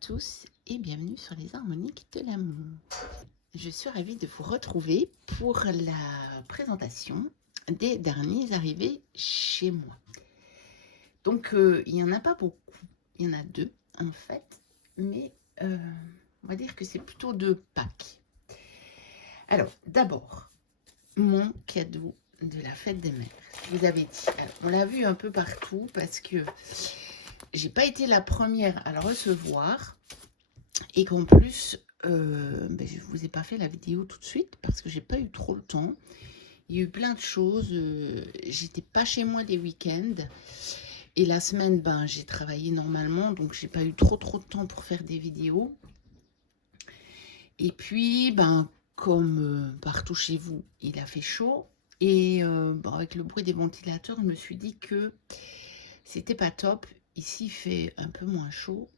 tous et bienvenue sur les harmoniques de l'amour. Je suis ravie de vous retrouver pour la présentation des derniers arrivés chez moi. Donc il n'y en a pas beaucoup, il y en a 2 en fait, mais on va dire que c'est plutôt 2 Pâques. Alors d'abord, mon cadeau de la fête des mères. Je vous avais dit, on l'a vu un peu partout parce que j'ai pas été la première à le recevoir et qu'en plus je vous ai pas fait la vidéo tout de suite parce que j'ai pas eu trop le temps. Il y a eu plein de choses, j'étais pas chez moi des week-ends et la semaine j'ai travaillé normalement, donc j'ai pas eu trop de temps pour faire des vidéos. Et puis comme partout chez vous il a fait chaud et avec le bruit des ventilateurs je me suis dit que c'était pas top. Ici il fait un peu moins chaud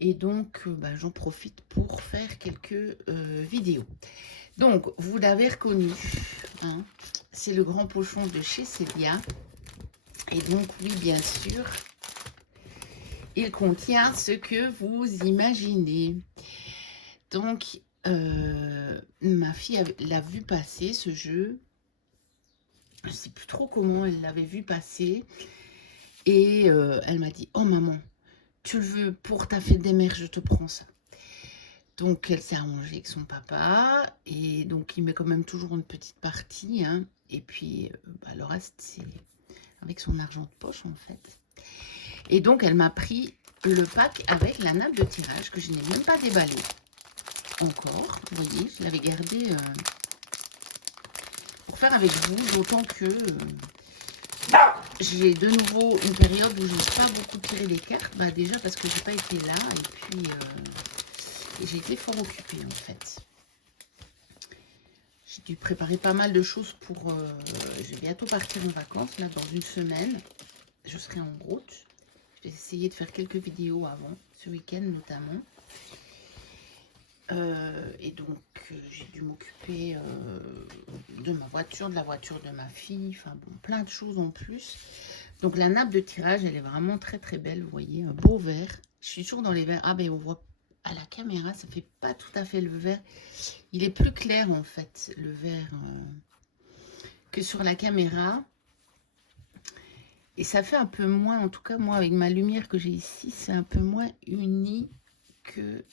et donc j'en profite pour faire quelques vidéos. Donc vous l'avez reconnu, hein, c'est le grand pochon de chez Célia. Et donc oui, bien sûr, il contient ce que vous imaginez. Donc ma fille l'a vu passer ce jeu. Je ne sais plus trop comment elle l'avait vu passer. Et elle m'a dit, oh maman, tu le veux pour ta fête des mères, je te prends ça. Donc elle s'est arrangée avec son papa. Et donc il met quand même toujours une petite partie, hein. Et puis le reste c'est avec son argent de poche en fait. Et donc elle m'a pris le pack avec la nappe de tirage que je n'ai même pas déballé encore. Vous voyez, je l'avais gardé pour faire avec vous, d'autant que j'ai de nouveau une période où je n'ai pas beaucoup tiré les cartes. Déjà parce que j'ai pas été là et puis j'ai été fort occupée en fait. J'ai dû préparer pas mal de choses pour... je vais bientôt partir en vacances, là, dans une semaine. Je serai en route. Je vais essayer de faire quelques vidéos avant, ce week-end notamment. Et donc, j'ai dû m'occuper de ma voiture, de la voiture de ma fille. Enfin bon, plein de choses en plus. Donc, la nappe de tirage, elle est vraiment très très belle. Vous voyez, un beau vert. Je suis toujours dans les verts. Ah on voit à la caméra, ça fait pas tout à fait le vert. Il est plus clair en fait, le vert, que sur la caméra. Et ça fait un peu moins, en tout cas moi avec ma lumière que j'ai ici, c'est un peu moins uni que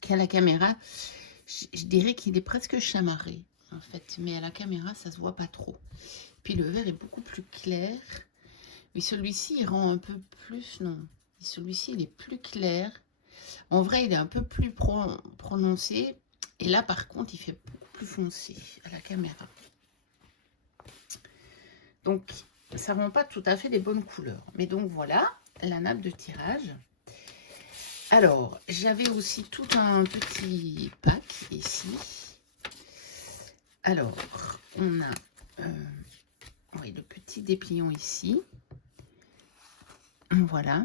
qu'à la caméra. Je dirais qu'il est presque chamarré en fait, mais à la caméra ça se voit pas trop. Puis le vert est beaucoup plus clair. Mais celui-ci il rend un peu plus, non, celui-ci il est plus clair. En vrai il est un peu plus prononcé. Et là par contre il fait beaucoup plus foncé à la caméra. Donc ça rend pas tout à fait les bonnes couleurs. Mais donc voilà la nappe de tirage. Alors j'avais aussi tout un petit pack ici. Alors on a oui, le petit dépliant ici. Voilà.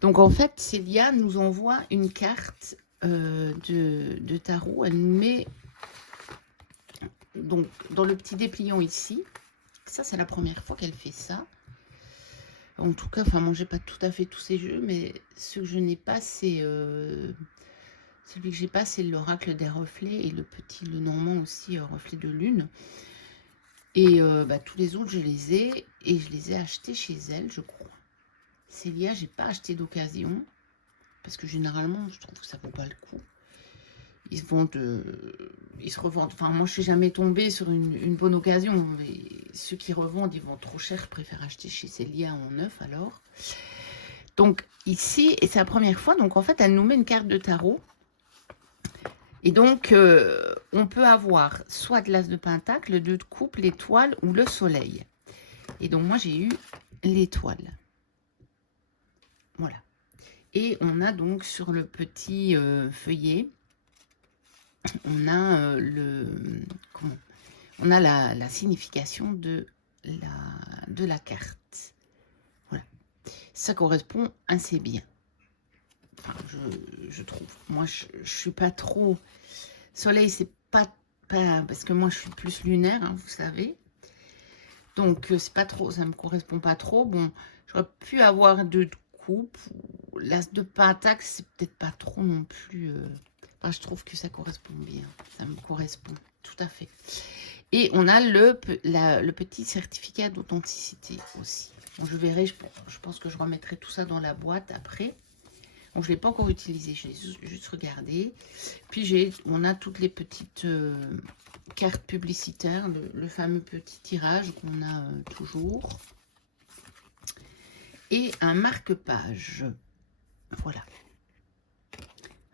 Donc en fait Célia nous envoie une carte de tarot. Elle nous met donc dans le petit dépliant ici. Ça c'est la première fois qu'elle fait ça. En tout cas, enfin, moi, j'ai pas tout à fait tous ces jeux, mais ce que je n'ai pas, c'est... celui que j'ai pas, c'est l'oracle des reflets et le petit, le normand aussi, reflet de lune. Et tous les autres, je les ai, et je les ai achetés chez elle, je crois. Célia, j'ai pas acheté d'occasion, parce que généralement, je trouve que ça vaut pas le coup. Ils se vendent, ils se revendent. Enfin, moi, je suis jamais tombée sur une bonne occasion. Mais ceux qui revendent, ils vendent trop cher. Je préfère acheter chez Célia en neuf, alors. Donc, ici, et c'est la première fois, donc en fait, elle nous met une carte de tarot. Et donc, on peut avoir soit de l'as de pentacle, le 2 de coupe, l'étoile ou le soleil. Et donc, moi, j'ai eu l'étoile. Voilà. Et on a donc sur le petit feuillet, on a on a la signification de la carte. Voilà. Ça correspond assez bien. Enfin, je trouve. Moi, je suis pas trop... Soleil, c'est pas... Parce que moi, je suis plus lunaire, hein, vous savez. Donc, c'est pas trop... Ça me correspond pas trop. Bon, J'aurais pu avoir deux coupes. L'as de pentacle, c'est peut-être pas trop non plus. Enfin, je trouve que ça correspond bien. Ça me correspond tout à fait. Et on a le petit certificat d'authenticité aussi. Bon, je verrai, je pense que je remettrai tout ça dans la boîte après. Donc, je ne l'ai pas encore utilisé, je l'ai juste regardé. Puis, on a toutes les petites cartes publicitaires, le fameux petit tirage qu'on a toujours. Et un marque-page. Voilà.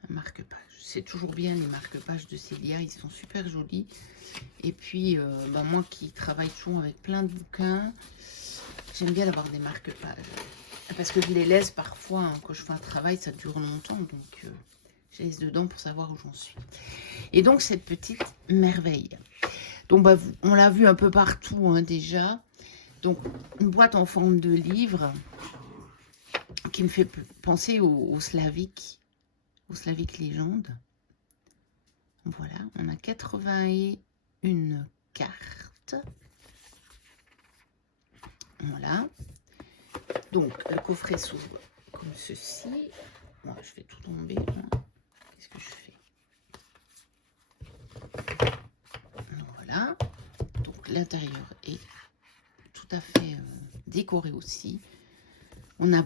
Un marque-page. C'est toujours bien les marque-pages de Célia, ils sont super jolis. Et puis, moi qui travaille toujours avec plein de bouquins, j'aime bien avoir des marque-pages. Parce que je les laisse parfois, hein, quand je fais un travail, ça dure longtemps. Donc, je laisse dedans pour savoir où j'en suis. Et donc, cette petite merveille. Donc, on l'a vu un peu partout hein, déjà. Donc, une boîte en forme de livre qui me fait penser au Slavic Légende. Voilà, on a 81 cartes. Voilà. Donc, le coffret s'ouvre comme ceci. Bon, je fais tout tomber. Qu'est-ce que je fais? Voilà. Donc, l'intérieur est tout à fait décoré aussi. On a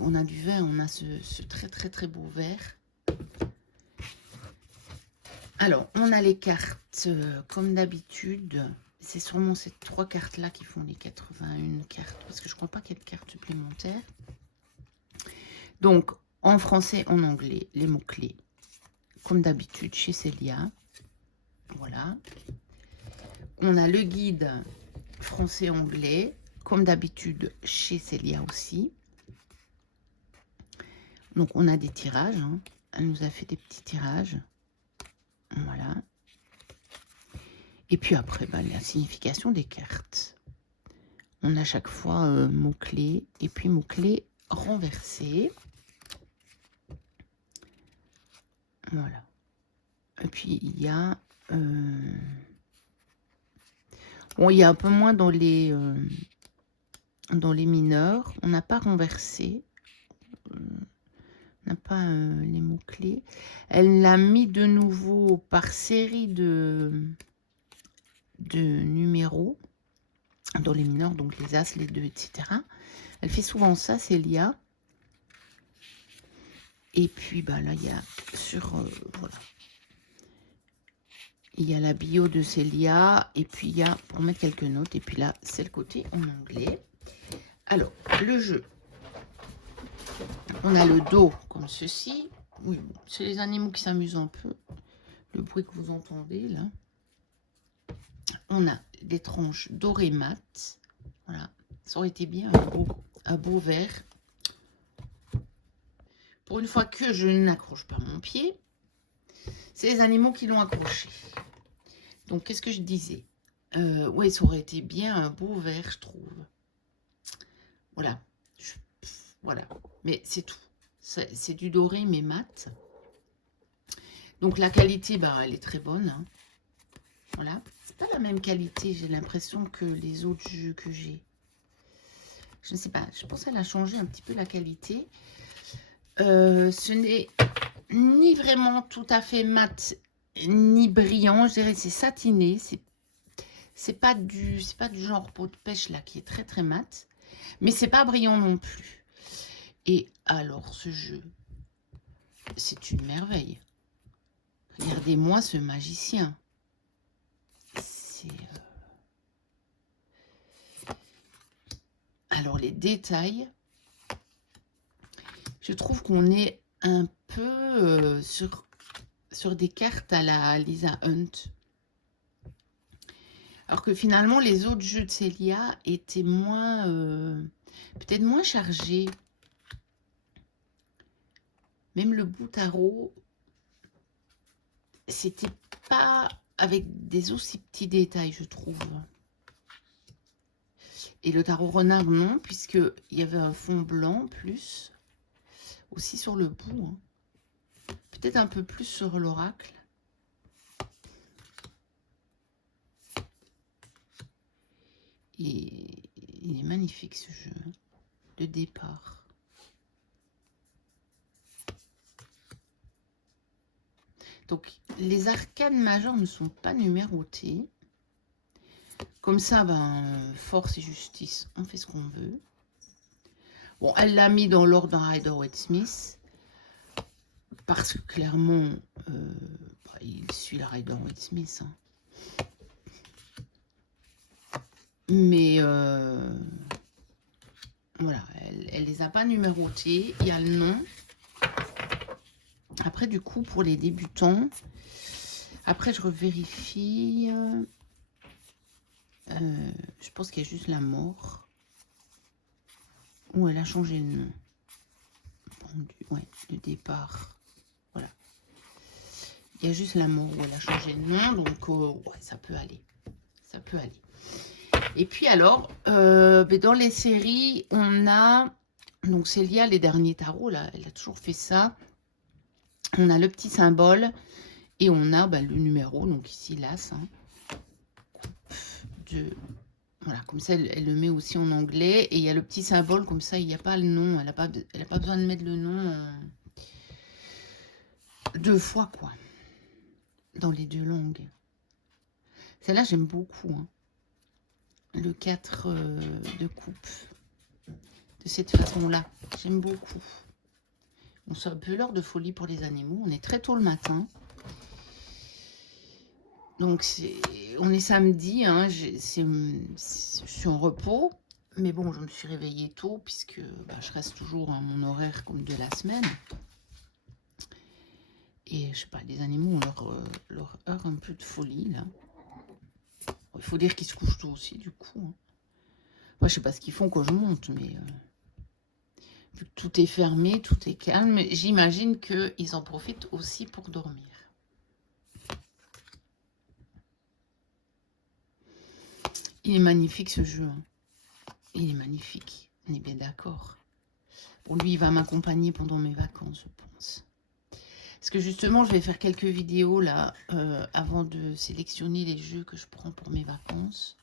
on a du vin, on a ce très très très beau verre. Alors, on a les cartes comme d'habitude. C'est sûrement ces trois cartes-là qui font les 81 cartes, parce que je ne crois pas qu'il y ait de cartes supplémentaires. Donc, en français, en anglais, les mots-clés, comme d'habitude chez Célia. Voilà. On a le guide français-anglais, comme d'habitude chez Célia aussi. Donc, on a des tirages. Hein. Elle nous a fait des petits tirages. Voilà. Et puis après, la signification des cartes. On a chaque fois mots-clés et puis mots-clés renversés. Voilà. Et puis, il y a... bon, il y a un peu moins dans les mineurs. On n'a pas renversé. On n'a pas les mots-clés. Elle l'a mis de nouveau par série de numéros dans les mineurs, donc les As, les 2, etc. Elle fait souvent ça, Célia. Et puis, là, il y a voilà. Il y a la bio de Célia. Et puis, il y a, pour mettre quelques notes. Et puis là, c'est le côté en anglais. Alors, le jeu. On a le dos comme ceci. Oui, c'est les animaux qui s'amusent un peu. Le bruit que vous entendez, là. On a des tranches dorées mat. Voilà. Ça aurait été bien un beau vert. Pour une fois que je n'accroche pas mon pied, c'est les animaux qui l'ont accroché. Donc, qu'est-ce que je disais? Oui, ça aurait été bien un beau vert, je trouve. Voilà. Voilà. Mais c'est tout. C'est du doré, mais mat. Donc, la qualité, elle est très bonne. Hein. Voilà. C'est pas la même qualité, j'ai l'impression, que les autres jeux que j'ai. Je ne sais pas. Je pense qu'elle a changé un petit peu la qualité. Ce n'est ni vraiment tout à fait mat, ni brillant. Je dirais c'est satiné. C'est pas du genre peau de pêche là qui est très très mat. Mais c'est pas brillant non plus. Et alors ce jeu, c'est une merveille. Regardez-moi ce magicien. C'est... Alors les détails, je trouve qu'on est un peu sur des cartes à la Lisa Hunt. Alors que finalement, les autres jeux de Célia étaient moins... peut-être moins chargés. Même le bout tarot, c'était pas avec des aussi petits détails, je trouve. Et le tarot renard, non, puisqu'il y avait un fond blanc plus, aussi sur le bout. Hein. Peut-être un peu plus sur l'oracle. Et il est magnifique ce jeu. de départ. Donc, les arcanes majeures ne sont pas numérotées. Comme ça, ben, force et justice, on fait ce qu'on veut. Bon, elle l'a mis dans l'ordre d'un Rider-Waite-Smith. Parce que clairement, bah, il suit le Rider-Waite-Smith. Hein. Mais voilà, elle les a pas numérotées. Il y a le nom. Après, du coup, pour les débutants, après, je revérifie. Je pense qu'il y a juste la mort. Ou elle a changé le nom. Ouais, de départ. Voilà. Il y a juste la mort où elle a changé le nom. Donc, ouais, ça peut aller. Ça peut aller. Et puis alors, dans les séries, on a... Donc, Célia, les derniers tarots, là, elle a toujours fait ça. On a le petit symbole et on a le numéro. Donc, ici, l'as. Hein. Voilà, comme ça, elle le met aussi en anglais. Et il y a le petit symbole, comme ça, il n'y a pas le nom. Elle n'a pas besoin de mettre le nom deux fois, quoi. Dans les deux langues. Celle-là, j'aime beaucoup. Hein. Le 4 de coupe. De cette façon-là. J'aime beaucoup. Bon, c'est un peu l'heure de folie pour les animaux. On est très tôt le matin. Donc, on est samedi. Hein, je suis en repos. Mais bon, je me suis réveillée tôt puisque je reste toujours à mon horaire comme de la semaine. Et je sais pas, les animaux ont leur heure un peu de folie, là. Il faut dire qu'ils se couchent tôt aussi, du coup. Hein. Moi, je sais pas ce qu'ils font quand je monte, mais... vu que tout est fermé, tout est calme, j'imagine qu'ils en profitent aussi pour dormir. Il est magnifique, ce jeu. Hein. Il est magnifique. On est bien d'accord. Bon, lui, il va m'accompagner pendant mes vacances, je pense. Parce que justement, je vais faire quelques vidéos là avant de sélectionner les jeux que je prends pour mes vacances.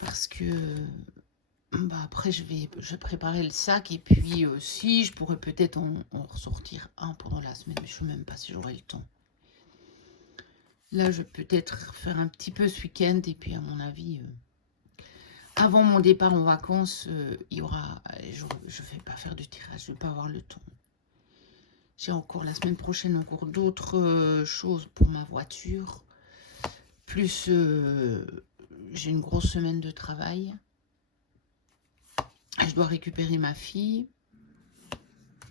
Parce que après, je vais préparer le sac et puis si je pourrais peut-être en ressortir un pendant la semaine, mais je ne sais même pas si j'aurai le temps. Là, je vais peut-être faire un petit peu ce week-end et puis à mon avis, avant mon départ en vacances, il y aura, je ne vais pas faire de tirage, je ne vais pas avoir le temps. J'ai encore la semaine prochaine encore d'autres choses pour ma voiture. Plus j'ai une grosse semaine de travail. Je dois récupérer ma fille.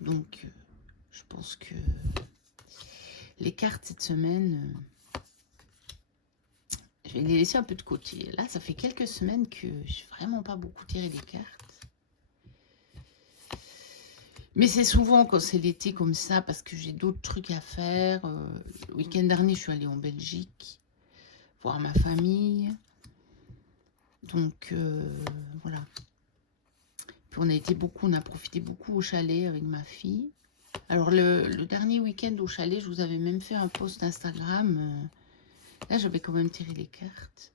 Donc je pense que les cartes cette semaine, je vais les laisser un peu de côté. Là, ça fait quelques semaines que je n'ai vraiment pas beaucoup tiré les cartes. Mais c'est souvent quand c'est l'été comme ça, parce que j'ai d'autres trucs à faire. Le week-end dernier, je suis allée en Belgique, voir ma famille. Donc, voilà. Puis on a profité beaucoup au chalet avec ma fille. Alors, le dernier week-end au chalet, je vous avais même fait un post Instagram. Là, j'avais quand même tiré les cartes.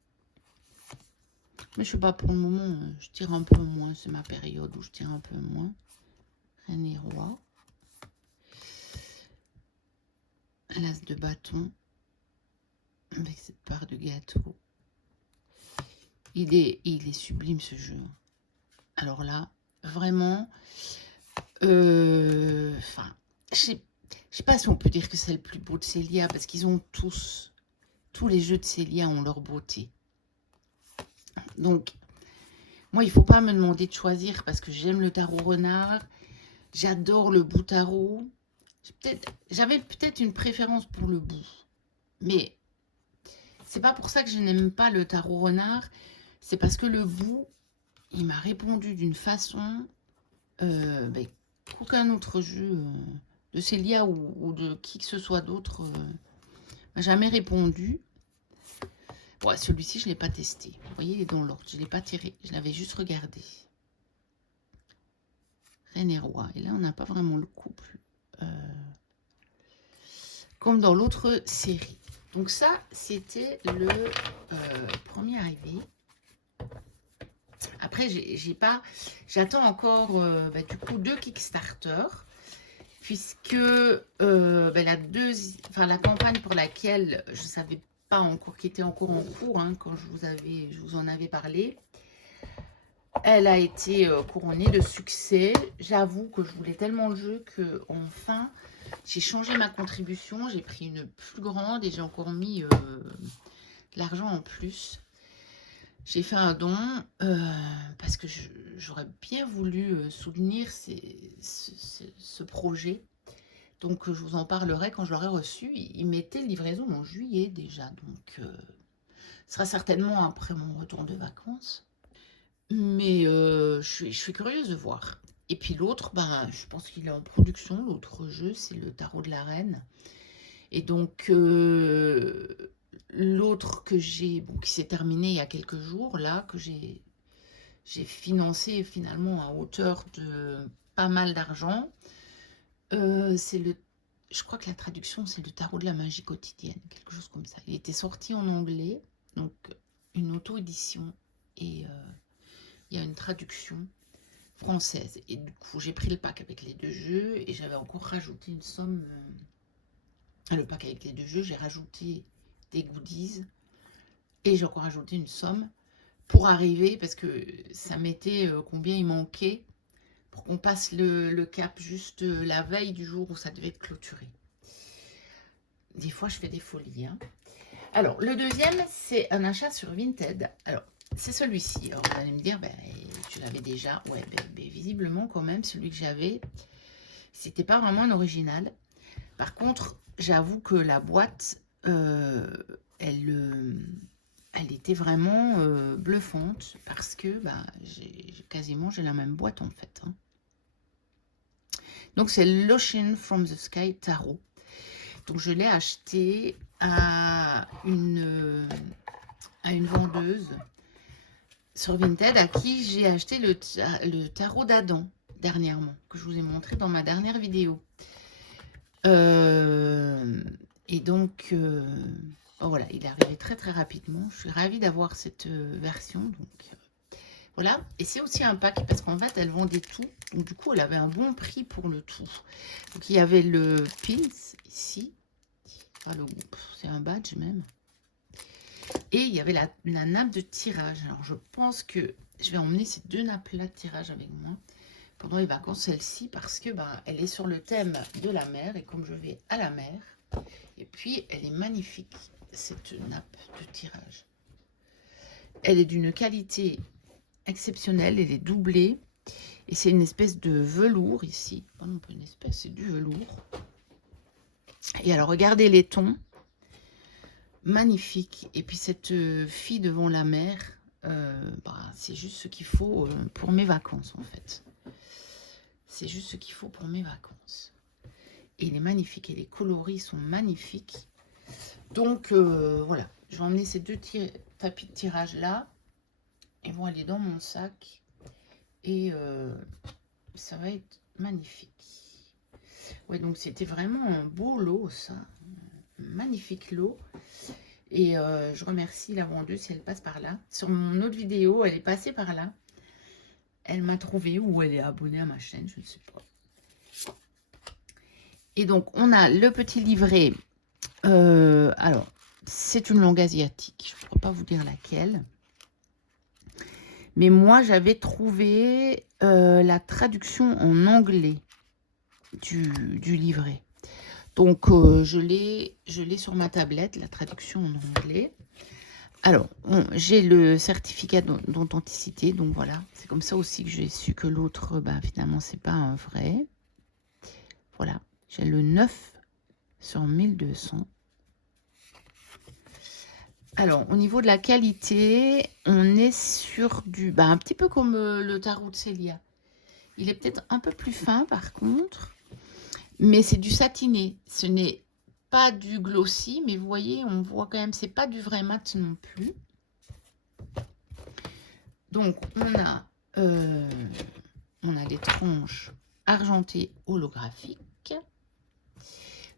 Mais je sais pas, pour le moment, je tire un peu moins. C'est ma période où je tire un peu moins. Reine et roi. L'as de bâton. Avec cette part de gâteau. Il est sublime, ce jeu. Alors là, vraiment... Enfin, je sais pas si on peut dire que c'est le plus beau de Célia, parce qu'ils ont tous les jeux de Célia ont leur beauté. Donc, moi, il faut pas me demander de choisir, parce que j'aime le tarot renard. J'adore le bout tarot. J'avais peut-être une préférence pour le bout. Mais c'est pas pour ça que je n'aime pas le tarot renard. C'est parce que le bout, il m'a répondu d'une façon qu'aucun autre jeu de Célia ou de qui que ce soit d'autre m'a jamais répondu. Bon, celui-ci, je ne l'ai pas testé. Vous voyez, il est dans l'ordre. Je ne l'ai pas tiré. Je l'avais juste regardé. Reine et roi. Et là, on n'a pas vraiment le couple. Comme dans l'autre série. Donc ça, c'était le premier arrivé. Après, j'attends encore du coup 2 Kickstarter, puisque la campagne pour laquelle je ne savais pas encore, qui était encore en cours, hein, quand je vous en avais parlé, elle a été couronnée de succès. J'avoue que je voulais tellement le jeu que enfin j'ai changé ma contribution, j'ai pris une plus grande et j'ai encore mis de l'argent en plus. J'ai fait un don parce que j'aurais bien voulu soutenir ce projet. Donc, je vous en parlerai quand je l'aurai reçu. Il mettait livraison en juillet déjà. Donc, ce sera certainement après mon retour de vacances. Mais je suis curieuse de voir. Et puis l'autre, je pense qu'il est en production. L'autre jeu, c'est le Tarot de la Reine. Et donc, l'autre que j'ai, qui s'est terminé il y a quelques jours, là, que j'ai financé finalement à hauteur de pas mal d'argent, je crois que la traduction, c'est le Tarot de la magie quotidienne, quelque chose comme ça. Il était sorti en anglais, donc une auto-édition, et il y a une traduction française. Et du coup, j'ai pris le pack avec les 2 jeux, et j'avais encore rajouté une somme... le pack avec les 2 jeux, j'ai rajouté des goodies, et j'ai encore rajouté une somme pour arriver, parce que ça mettait combien il manquait, pour qu'on passe le cap juste la veille du jour où ça devait être clôturé. Des fois, je fais des folies. Hein. Alors, le deuxième, c'est un achat sur Vinted. Alors, c'est celui-ci. Alors, vous allez me dire, tu l'avais déjà. Ouais, visiblement, quand même, celui que j'avais, c'était pas vraiment un original. Par contre, j'avoue que la boîte, elle était vraiment bluffante parce que j'ai la même boîte en fait. Hein. Donc c'est l'Ocean from the Sky Tarot. Donc je l'ai acheté à une vendeuse sur Vinted à qui j'ai acheté le tarot d'Adam dernièrement, que je vous ai montré dans ma dernière vidéo. Et donc, voilà, il est arrivé très très rapidement. Je suis ravie d'avoir cette version. Donc, voilà. Et c'est aussi un pack parce qu'en fait, elle vendait tout. Donc, du coup, elle avait un bon prix pour le tout. Donc, il y avait le pins ici. C'est un badge même. Et il y avait la nappe de tirage. Alors, je pense que je vais emmener ces 2 nappes-là de tirage avec moi pendant les vacances, celle-ci, parce que elle est sur le thème de la mer. Et comme je vais à la mer, et puis elle est magnifique, cette nappe de tirage. Elle est d'une qualité exceptionnelle, elle est doublée. Et c'est une espèce de velours ici. Oh non, pas une espèce, c'est du velours. Et alors, regardez les tons. Magnifique. Et puis cette fille devant la mer, c'est juste ce qu'il faut pour mes vacances, en fait. C'est juste ce qu'il faut pour mes vacances. Et il est magnifique. Et les coloris sont magnifiques. Donc, voilà. Je vais emmener ces 2 tapis de tirage là. Ils vont aller dans mon sac. Et ça va être magnifique. Ouais, donc c'était vraiment un beau lot, ça. Un magnifique lot. Et je remercie la vendeuse si elle passe par là. Sur mon autre vidéo, elle est passée par là. Elle m'a trouvé ou elle est abonnée à ma chaîne, je ne sais pas. Et donc, on a le petit livret. Alors, c'est une langue asiatique. Je ne pourrais pas vous dire laquelle. Mais moi, j'avais trouvé la traduction en anglais du livret. Donc, je l'ai sur ma tablette, la traduction en anglais. Alors, j'ai le certificat d'authenticité, donc voilà. C'est comme ça aussi que j'ai su que l'autre, finalement, c'est pas un vrai. Voilà, j'ai le 9 sur 1200. Alors, au niveau de la qualité, on est sur du... un petit peu comme le tarot de Célia. Il est peut-être un peu plus fin, par contre. Mais c'est du satiné. Ce n'est pas du glossy, mais vous voyez, on voit quand même, c'est pas du vrai mat non plus. Donc, on a des tranches argentées holographiques.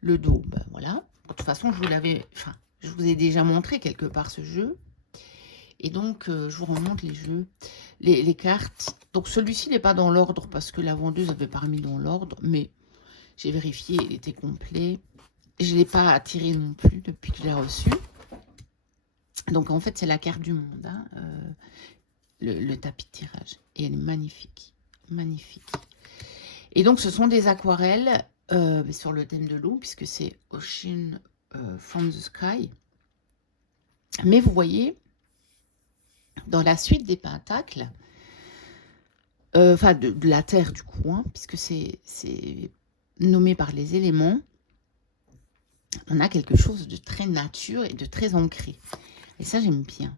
Le dos, voilà. De toute façon, je vous ai déjà montré quelque part ce jeu. Et donc, je vous remonte les jeux. les cartes. Donc celui-ci n'est pas dans l'ordre parce que la vendeuse avait pas remis dans l'ordre, mais j'ai vérifié, il était complet. Je ne l'ai pas tiré non plus depuis que je l'ai reçu. Donc en fait c'est la carte du monde, hein, le tapis de tirage. Et elle est magnifique, magnifique. Et donc ce sont des aquarelles sur le thème de l'eau, puisque c'est Ocean from the Sky. Mais vous voyez, dans la suite des pentacles, enfin de la terre du coup, hein, puisque c'est nommé par les éléments, on a quelque chose de très nature et de très ancré. Et ça, j'aime bien.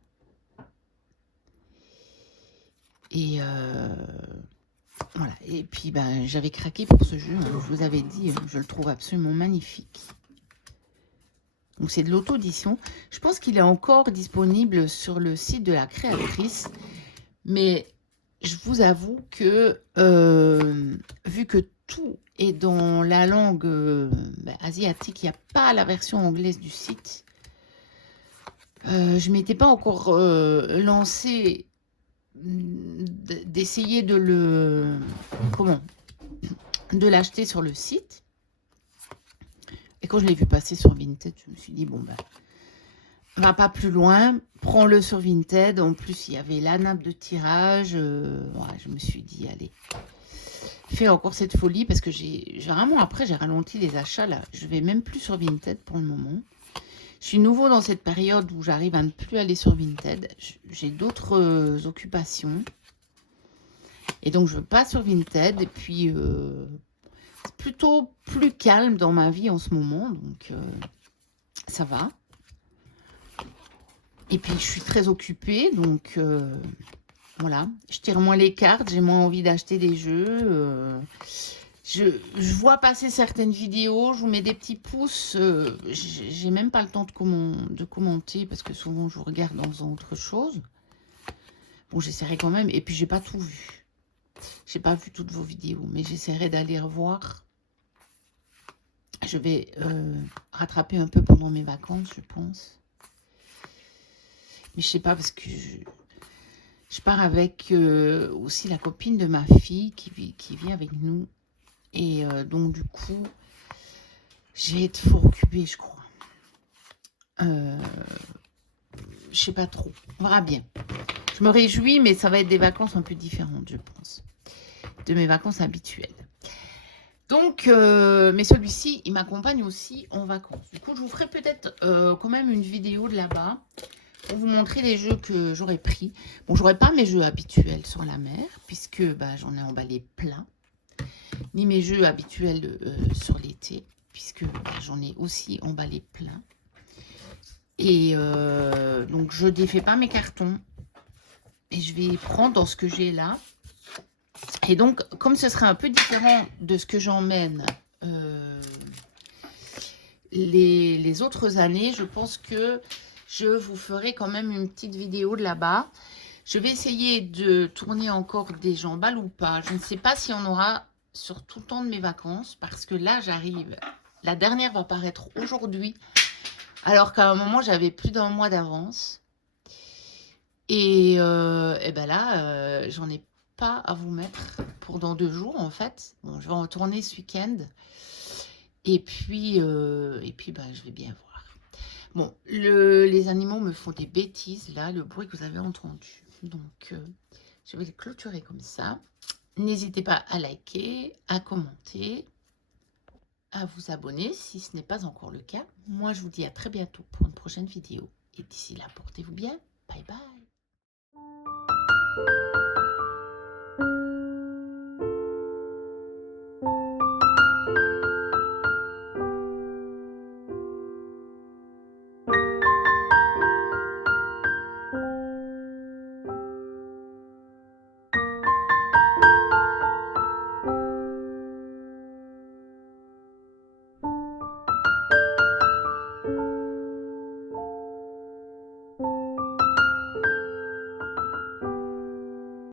Et voilà. Et puis, ben, j'avais craqué pour ce jeu. Hein, je vous avais dit, je le trouve absolument magnifique. Donc, c'est de l'auto-édition. Je pense qu'il est encore disponible sur le site de la créatrice. Mais je vous avoue que, vu que tout est dans la langue asiatique, il n'y a pas la version anglaise du site. Je ne m'étais pas encore lancée d'essayer de de l'acheter sur le site. Et quand je l'ai vu passer sur Vinted, je me suis dit, bon, ben, va pas plus loin, prends-le sur Vinted. En plus, il y avait la nappe de tirage. Ouais, je me suis dit, allez, fais encore cette folie parce que j'ai vraiment, après, j'ai ralenti les achats. Là, je vais même plus sur Vinted pour le moment. Je suis nouveau dans cette période où j'arrive à ne plus aller sur Vinted. J'ai d'autres occupations. Et donc, je ne veux pas sur Vinted. Et puis, c'est plutôt plus calme dans ma vie en ce moment. Donc, ça va. Et puis, je suis très occupée. Donc, voilà. Je tire moins les cartes. J'ai moins envie d'acheter des jeux. Je vois passer certaines vidéos, je vous mets des petits pouces. J'ai même pas le temps de commenter parce que souvent je vous regarde en faisant autre chose. Bon, j'essaierai quand même. Et puis, j'ai pas tout vu. J'ai pas vu toutes vos vidéos, mais j'essaierai d'aller revoir. Je vais rattraper un peu pendant mes vacances, je pense. Mais je sais pas parce que je pars avec aussi la copine de ma fille qui vit avec nous. Et donc, du coup, je vais être fort occupée, je crois. Je sais pas trop. On verra bien. Je me réjouis, mais ça va être des vacances un peu différentes, je pense, de mes vacances habituelles. Donc, mais celui-ci, il m'accompagne aussi en vacances. Du coup, je vous ferai peut-être quand même une vidéo de là-bas pour vous montrer les jeux que j'aurais pris. Bon, j'aurais pas mes jeux habituels sur la mer, puisque bah, j'en ai emballé plein. Ni mes jeux habituels sur l'été, puisque bah, j'en ai aussi emballé plein. Et donc, je défais pas mes cartons. Et je vais prendre dans ce que j'ai là. Et donc, comme ce sera un peu différent de ce que j'emmène les autres années, je pense que je vous ferai quand même une petite vidéo de là-bas. Je vais essayer de tourner encore des jambales ou pas. Je ne sais pas si on aura sur tout le temps de mes vacances, parce que là, j'arrive. La dernière va paraître aujourd'hui, alors qu'à un moment, j'avais plus d'un mois d'avance. Et ben là, j'en ai pas à vous mettre pour dans 2 jours, en fait. Bon, je vais en tourner ce week-end. Et puis ben, je vais bien voir. Bon, les animaux me font des bêtises, là, le bruit que vous avez entendu. Donc, je vais les clôturer comme ça. N'hésitez pas à liker, à commenter, à vous abonner si ce n'est pas encore le cas. Moi, je vous dis à très bientôt pour une prochaine vidéo. Et d'ici là, portez-vous bien. Bye bye.